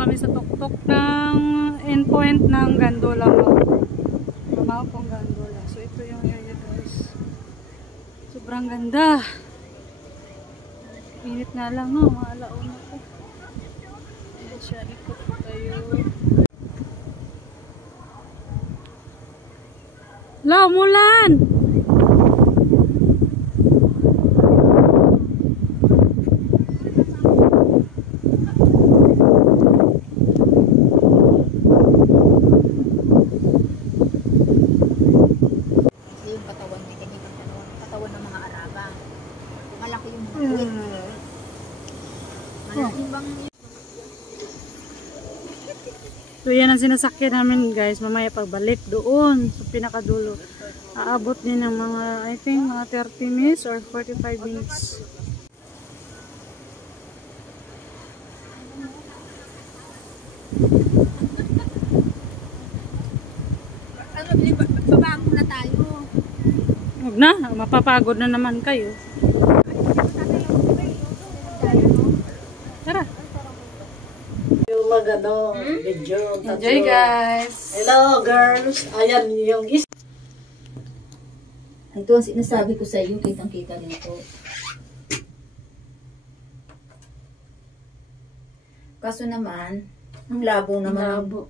kami sa tuktok ng endpoint ng Gandola Mall. Pamaw pong Gandola. So ito yung area guys. Sobrang ganda. Init nga lang no, mga alauna po. Ayan siya, ikot po tayo. La, umulan! So yan ang sinasakyan namin guys, mamaya pagbalik doon sa pinakadulo. Aabot din ng mga, I think, mga 30 minutes or 45 minutes. Babaan muna tayo. Huwag na, mapapagod na naman kayo. Tara. Magano, video. Enjoy guys. Hello girls. Ayan yung is. Ito ang sinasabi ko sa iyo, kitang-kita nito. Kaso naman, ang labo naman. Labo.